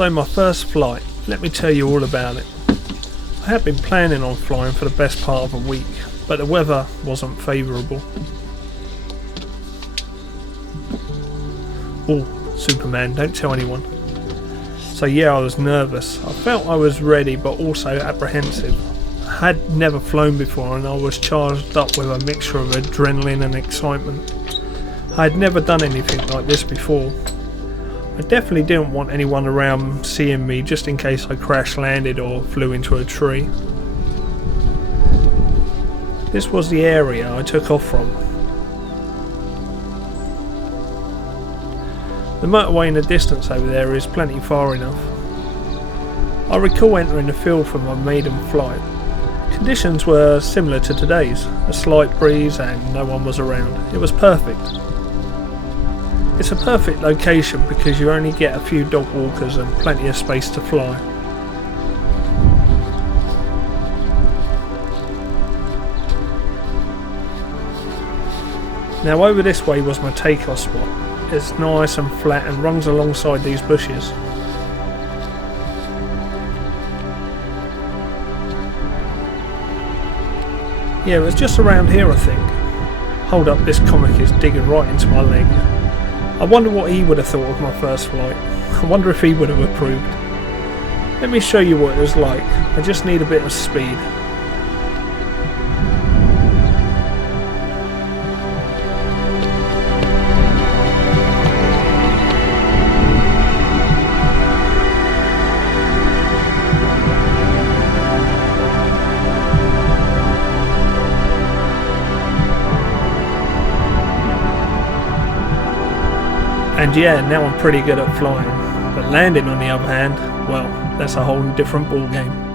So my first flight, let me tell you all about it. I had been planning on flying for the best part of a week, but the weather wasn't favourable. Oh, Superman, don't tell anyone. So yeah, I was nervous. I felt I was ready but also apprehensive. I had never flown before and I was charged up with a mixture of adrenaline and excitement. I had never done anything like this before. I definitely didn't want anyone around seeing me just in case I crash landed or flew into a tree. This was the area I took off from. The motorway in the distance over there is plenty far enough. I recall entering the field for my maiden flight. Conditions were similar to today's, a slight breeze and no one was around. It was perfect. It's a perfect location because you only get a few dog walkers and plenty of space to fly. Now over this way was my takeoff spot. It's nice and flat and runs alongside these bushes. Yeah, it was just around here I think. Hold up, this comic is digging right into my leg. I wonder what he would have thought of my first flight. I wonder if he would have approved. Let me show you what it was like. I just need a bit of speed. And yeah, now I'm pretty good at flying, but landing on the other hand, well, that's a whole different ball game.